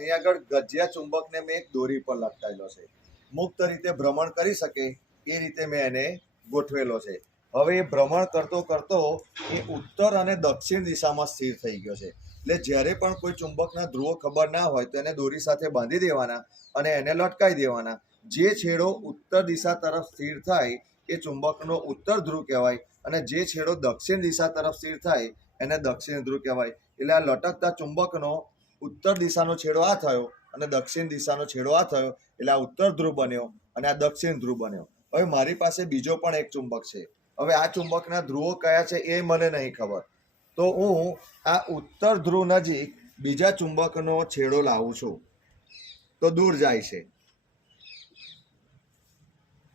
અહીં આગળ ગજિયા ચુંબકને મેં એક દોરી પર લટકાવેલો છે. મુક્ત રીતે ભ્રમણ કરી શકે એ રીતે મેં એને ગોઠવેલો છે. હવે એ ભ્રમણ કરતો કરતો એ ઉત્તર અને દક્ષિણ દિશામાં સ્થિર થઈ ગયો છે. એટલે જ્યારે પણ કોઈ ચુંબકના ધ્રુવો ખબર ના હોય તો એને દોરી સાથે બાંધી દેવાના અને એને લટકાવી દેવાના. જે છેડો ઉત્તર દિશા તરફ સ્થિર થાય એ ચુંબકનો ઉત્તર ધ્રુવ કહેવાય અને જે છેડો દક્ષિણ દિશા તરફ સ્થિર થાય એને દક્ષિણ ધ્રુવ કહેવાય. એટલે આ લટકતા ચુંબકનો ઉત્તર દિશાનો છેડો આ થયો અને દક્ષિણ દિશાનો છેડો આ થયો. એટલે આ ઉત્તર ધ્રુવ બન્યો અને આ દક્ષિણ ધ્રુવ બન્યો. હવે મારી પાસે બીજો પણ એક ચુંબક છે. હવે આ ચુંબકના ધ્રુવો કયા છે એ મને નહીં ખબર, તો હું આ ઉત્તર ધ્રુવ નજીક બીજા ચુંબકનો છેડો લાવું છું તો દૂર જાય છે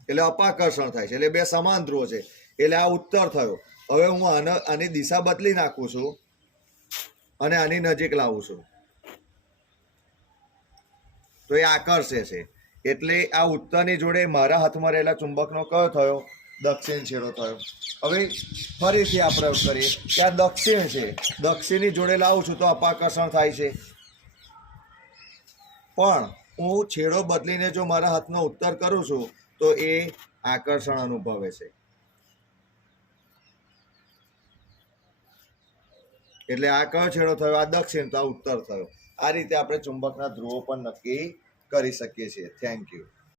એટલે અપાકર્ષણ થાય છે. એટલે બે સમાન ધ્રુવો છે એટલે આ ઉત્તર થયો. હવે હું આની દિશા બદલી નાખું છું અને આની નજીક લાવું છું તો એ આકર્ષે છે. એટલે આ ઉત્તરની જોડે મારા હાથમાં રહેલા ચુંબકનો કયો થયો? દક્ષિણ છેડો થયો. હવે ફરીથી આ પ્રયોગ કરીએ કે આ દક્ષિણ છે, દક્ષિણની જોડે લાવું છું તો અપાકર્ષણ થાય છે. પણ હું છેડો બદલીને જો મારા હાથનો ઉત્તર કરું છું તો એ આકર્ષણ અનુભવે છે. એટલે આ કયો છેડો થયો? આ દક્ષિણ, તો આ ઉત્તર થયો. આ રીતે આપણે ચુંબકના ધ્રુવો પણ નક્કી કરી શકીએ છીએ. Thank you.